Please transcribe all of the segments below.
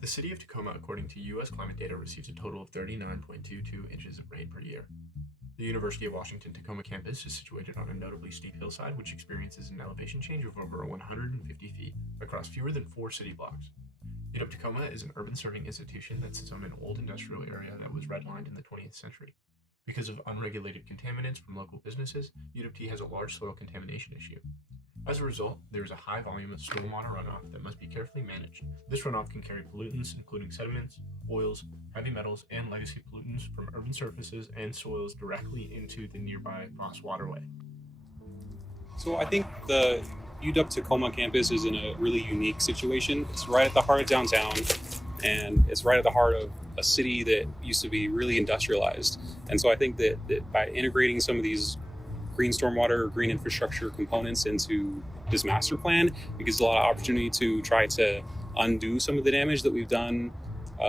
The city of Tacoma, according to U.S. climate data, receives a total of 39.22 inches of rain per year. The University of Washington-Tacoma campus is situated on a notably steep hillside which experiences an elevation change of over 150 feet across fewer than 4 city blocks. UW-Tacoma is an urban serving institution that sits on an old industrial area that was redlined in the 20th century. Because of unregulated contaminants from local businesses, UW has a large soil contamination issue. As a result, there is a high volume of stormwater runoff that must be carefully managed. This runoff can carry pollutants, including sediments, oils, heavy metals, and legacy pollutants from urban surfaces and soils directly into the nearby Foss Waterway. So I think the UW-Tacoma campus is in a really unique situation. It's right at the heart of downtown, and it's right at the heart of a city that used to be really industrialized. And so I think that by integrating some of these green stormwater or green infrastructure components into this master plan, it gives a lot of opportunity to try to undo some of the damage that we've done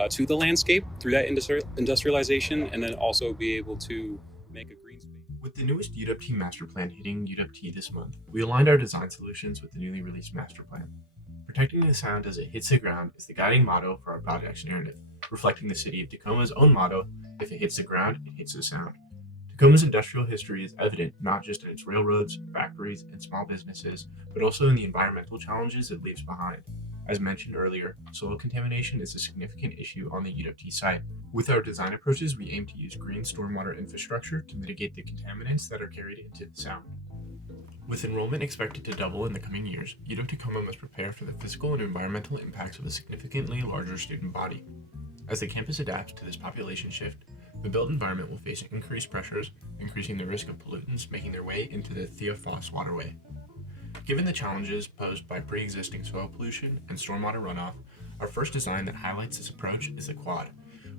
to the landscape through that industrialization, and then also be able to make a green space. With the newest UW master plan hitting UW this month, we aligned our design solutions with the newly released master plan. Protecting the sound as it hits the ground is the guiding motto for our project's narrative, reflecting the city of Tacoma's own motto: if it hits the ground, it hits the sound. Tacoma's industrial history is evident not just in its railroads, factories, and small businesses, but also in the environmental challenges it leaves behind. As mentioned earlier, soil contamination is a significant issue on the UW site. With our design approaches, we aim to use green stormwater infrastructure to mitigate the contaminants that are carried into the sound. With enrollment expected to double in the coming years, UW-Tacoma must prepare for the physical and environmental impacts of a significantly larger student body. As the campus adapts to this population shift, the built environment will face increased pressures, increasing the risk of pollutants making their way into the Foss Waterway. Given the challenges posed by pre-existing soil pollution and stormwater runoff, our first design that highlights this approach is the quad,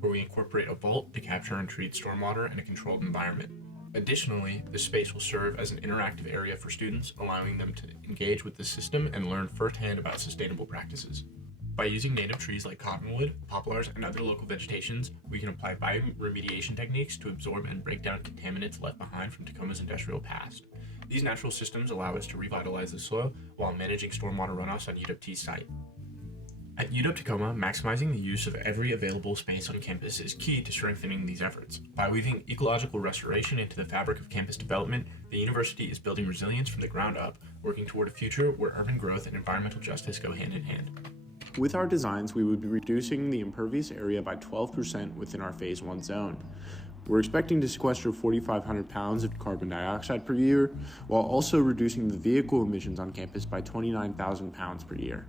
where we incorporate a vault to capture and treat stormwater in a controlled environment. Additionally, this space will serve as an interactive area for students, allowing them to engage with the system and learn firsthand about sustainable practices. By using native trees like cottonwood, poplars, and other local vegetations, we can apply bioremediation techniques to absorb and break down contaminants left behind from Tacoma's industrial past. These natural systems allow us to revitalize the soil while managing stormwater runoffs on UW's site. At UW-Tacoma, maximizing the use of every available space on campus is key to strengthening these efforts. By weaving ecological restoration into the fabric of campus development, the university is building resilience from the ground up, working toward a future where urban growth and environmental justice go hand in hand. With our designs, we would be reducing the impervious area by 12% within our Phase 1 zone. We're expecting to sequester 4,500 pounds of carbon dioxide per year, while also reducing the vehicle emissions on campus by 29,000 pounds per year.